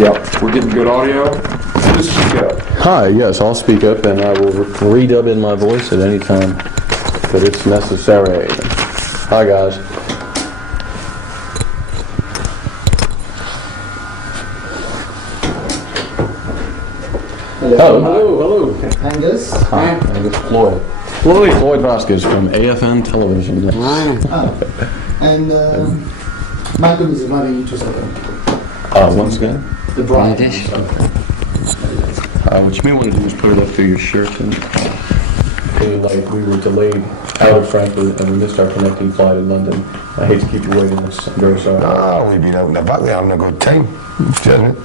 Yep, we're getting good audio. Just speak up. Hi, yes, I'll speak up and I will redub in my voice at any time that it's necessary. Hi, guys. Hello. Angus. Hi, Angus. Floyd Vasquez from AFN Television. And Malcolm is very interested Once again? the bride. What you may want to do is put it up through your shirt. And we were delayed out of Frankfurt and we missed our connecting flight in London. I hate to keep you waiting. I'm very sorry. Oh, we've been out in the back there having a good time. Isn't it?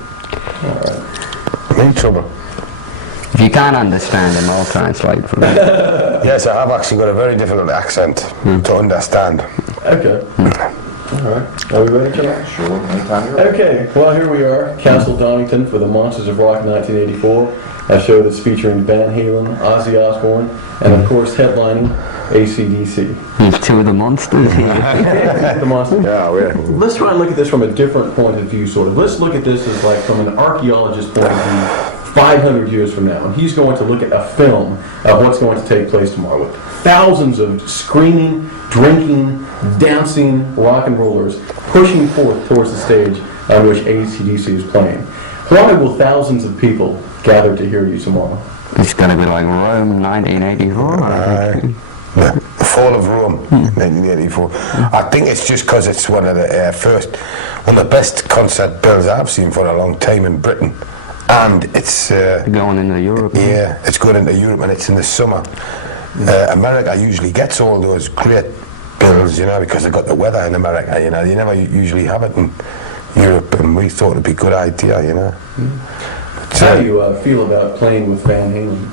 All right. No trouble. If you can't understand him, I'll translate for you. Yes, I have actually got a very difficult accent to understand. Okay. All right. Are we ready, John? Sure, anytime you're ready. Okay. Well, here we are, Castle Donington for the Monsters of Rock 1984, a show that's featuring Van Halen, Ozzy Osbourne, and of course headlining AC/DC. There's two of the monsters here. The Monsters. Yeah, we're... Let's try and look at this from a different point of view, sort of. Let's look at this as like from an archaeologist's point of view, 500 years from now. And he's going to look at a film of what's going to take place tomorrow with thousands of screaming, drinking, dancing rock and rollers pushing forth towards the stage on which AC/DC is playing. Why will thousands of people gather to hear you tomorrow? It's going to be like Rome 1984. The fall of Rome, 1984. I think it's just because it's one of the one of the best concert bills I've seen for a long time in Britain. And it's... Going into Europe. Yeah, it's going into Europe and it's in the summer. America usually gets all those great bills, you know, because they've got the weather in America, you know. You never usually have it in Europe, and we thought it'd be a good idea, you know. But, How do you feel about playing with Van Halen?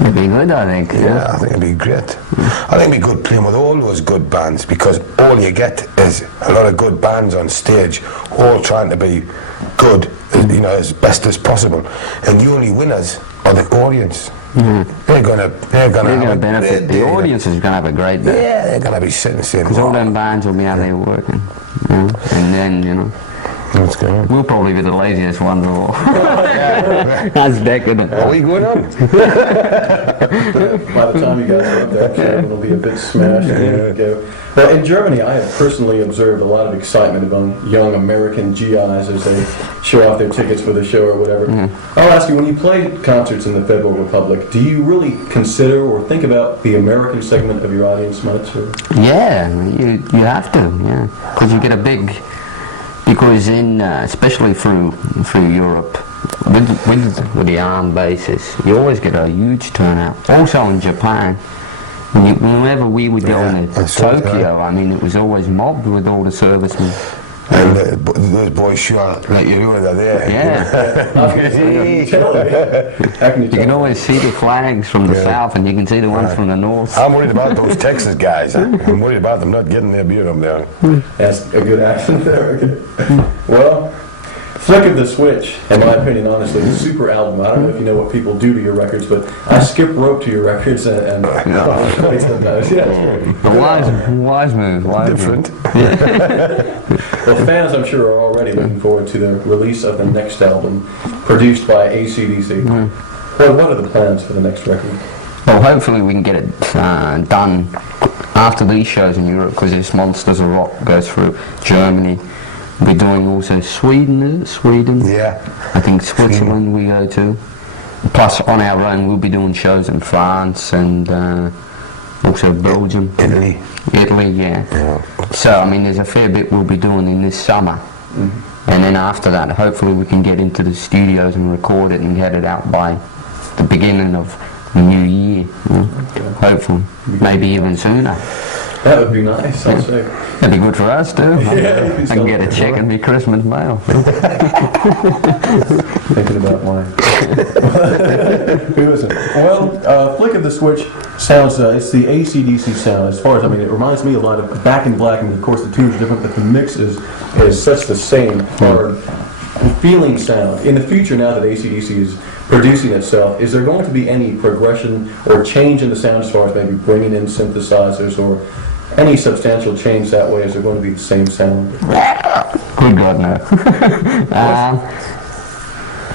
It'd be good, I think. yeah, I think it'd be great. I think it'd be good playing with all those good bands, because all you get is a lot of good bands on stage, all trying to be good, you know, as best as possible. And the only winners are the audience. They're gonna benefit. The audience is gonna have a great day. Yeah, they're gonna be sitting saying, Because all them bands will be out there working. You know? And then, you know, what's going on? we'll probably be the laziest ones of all. That's decadent. Are we going on? By the time you guys are up there, Kevin will be a bit smashed and ready to go. Well, in Germany, I have personally observed a lot of excitement among young American GIs as they show off their tickets for the show or whatever. I'll ask you, when you play concerts in the Federal Republic, do you really consider or think about the American segment of your audience much? Or? Yeah, you have to, yeah. Because you get a big... Because especially through Europe, with the armed bases, you always get a huge turnout. Also in Japan, whenever we would go to Tokyo, I mean, it was always mobbed with all the servicemen. And those boys sure let you know they're there. Yeah. You can always see the flags from the south, and you can see the ones from the north. I'm worried about those Texas guys. I'm worried about them not getting their beer up there. That's a good accent there. Okay. Well, Flick of the Switch, in my opinion, honestly, the super album. I don't know if you know what people do to your records, but I skip rope to your records and play sometimes. Yeah, A wise move. Different. well, fans, I'm sure, are already looking forward to the release of the next album, produced by AC/DC. Well, what are the plans for the next record? Well, hopefully we can get it done after these shows in Europe, because this Monsters of Rock goes through Germany. We're doing also Sweden, is it? Sweden? Yeah. I think Switzerland we go to. Plus, on our own, we'll be doing shows in France and also Belgium. Italy, yeah. So, I mean, there's a fair bit we'll be doing in this summer. And then after that, hopefully we can get into the studios and record it and get it out by the beginning of the new year. Hopefully. Maybe even sooner. That would be nice, I'll say. That'd be good for us too. Yeah, I can get a check in my Christmas mail. Thinking about mine. Who isn't? Well, Flick of the Switch sounds, it's the AC/DC sound. As far as, I mean, it reminds me a lot of Back in Black. I mean, of course, the tunes are different, but the mix is such the same hard feeling sound. In the future, now that AC/DC is producing itself, is there going to be any progression or change in the sound as far as maybe bringing in synthesizers or any substantial change that way? Is there going to be the same sound? Good God, no.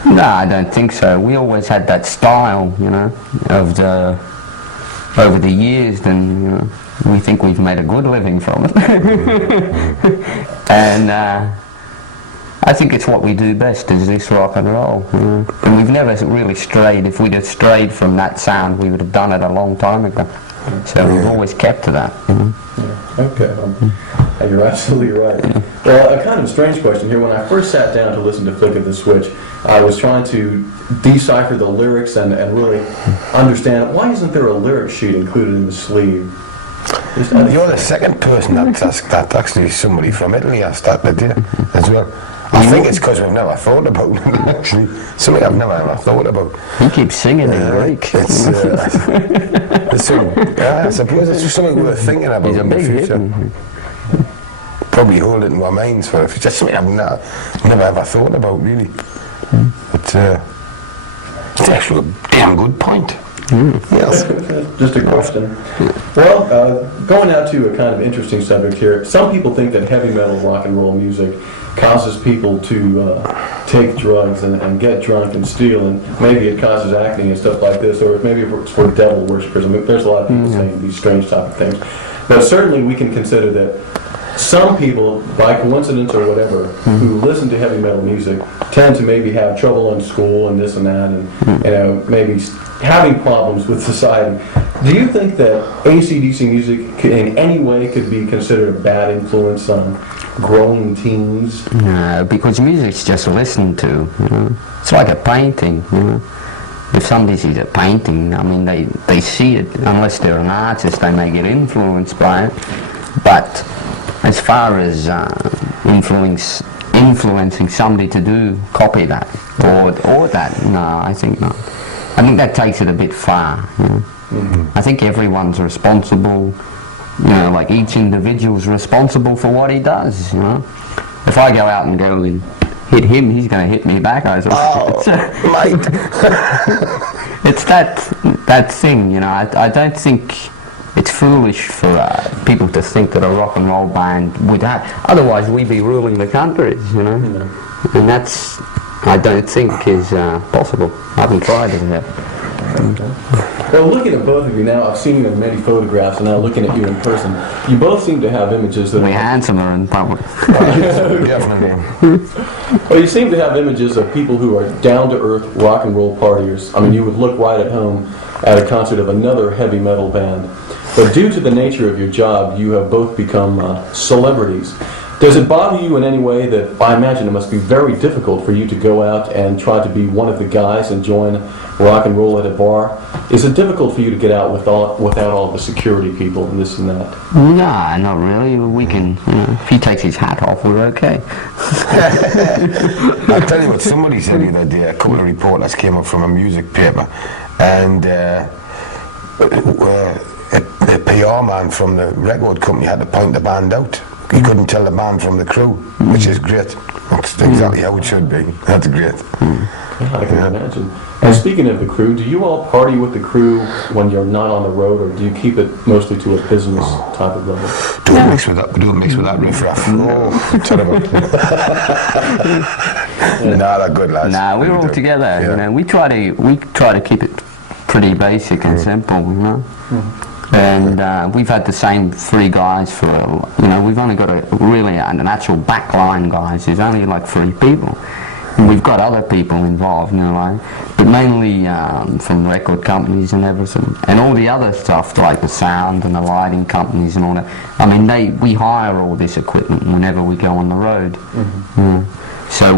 No, I don't think so. We always had that style, you know, over the years, and you know, we think we've made a good living from it. And I think it's what we do best, is this rock and roll. You know? And we've never really strayed. If we'd have strayed from that sound, we would have done it a long time ago. So we've always kept to that. You know? Yeah. Okay. You're absolutely right. Well, a kind of strange question here. When I first sat down to listen to Flick of the Switch, I was trying to decipher the lyrics and really understand, why isn't there a lyric sheet included in the sleeve? You're the second person that's asked that. Actually, somebody from Italy asked that today as well. I think it's because we've never thought about it, actually. Something I've never ever thought about. He keeps singing in Greek. It's, I suppose it's just something worth thinking about He's a in the big future. hit. Probably hold it in our minds for the future. Something I've never ever thought about, really. But it's actually a damn good point. Yes. Just a question. Well, going out to a kind of interesting subject here, some people think that heavy metal rock and roll music causes people to take drugs and get drunk and steal, and maybe it causes acne and stuff like this, or maybe it's for devil worshippers. I mean, there's a lot of people saying these strange type of things. But certainly we can consider that some people, by coincidence or whatever, who listen to heavy metal music tend to maybe have trouble in school and this and that, and you know, maybe having problems with society. Do you think that AC/DC music in any way could be considered a bad influence on growing teens? No, because music's just listened to, you know. It's like a painting, you know. If somebody sees a painting, I mean, they see it. Unless they're an artist, they may get influenced by it. But as far as influencing somebody to copy that, or that, no, I think not. I think that takes it a bit far, you know. I think everyone's responsible, you know, like each individual's responsible for what he does, you know. If I go out and go and hit him, he's going to hit me back, I suppose. Mate. It's that thing, you know. I don't think it's foolish for people to think that a rock and roll band would have, otherwise we'd be ruling the country, you know. And that's, I don't think is possible. I haven't tried it yet. Well, looking at both of you now, I've seen you in many photographs, and now looking at you in person, you both seem to have images that We're handsomer in public. Definitely. Well, you seem to have images of people who are down-to-earth rock and roll partiers. I mean, you would look right at home at a concert of another heavy metal band. But due to the nature of your job, you have both become celebrities. Does it bother you in any way that, I imagine it must be very difficult for you to go out and try to be one of the guys and join rock and roll at a bar? Is it difficult for you to get out without all the security people and this and that? Nah, not really. We can, you know, if he takes his hat off, we're okay. I'll tell you what, somebody said the other day, a couple of reporters came up from a music paper, and the PR man from the record company had to point the band out. He couldn't tell the band from the crew, which is great. That's exactly how it should be. That's great. I can imagine. And speaking of the crew, do you all party with the crew when you're not on the road, or do you keep it mostly to a business type of level? Do mix with that riff-raff. Oh, terrible. Nah, they're good lads. Nah, we're Really all do. together. Yeah. You know, we try to keep it pretty basic and simple. You know. And we've had the same three guys for, you know, we've only got an actual backline guys. There's only like 3 people. And we've got other people involved, you know, like, but mainly from record companies and everything. And all the other stuff, like the sound and the lighting companies and all that. I mean, we hire all this equipment whenever we go on the road. So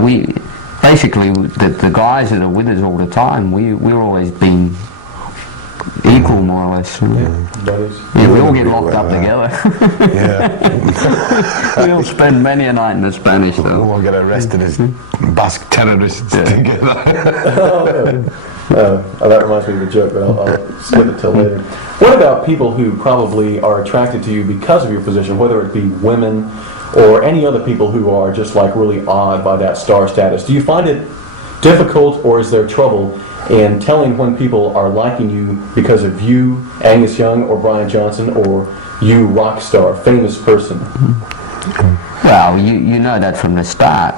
basically, the guys that are with us all the time, we're always been equal, more or less. Yeah, we all get locked up together. Yeah. We all spend many a night in the Spanish, We though. all get arrested as Basque terrorists together. That reminds me of a joke, but I'll skip it till later. What about people who probably are attracted to you because of your position, whether it be women or any other people who are just like really awed by that star status? Do you find it difficult, or is there trouble in telling when people are liking you because of you, Angus Young, or Brian Johnson, or you, rock star, famous person? Well, you know that from the start.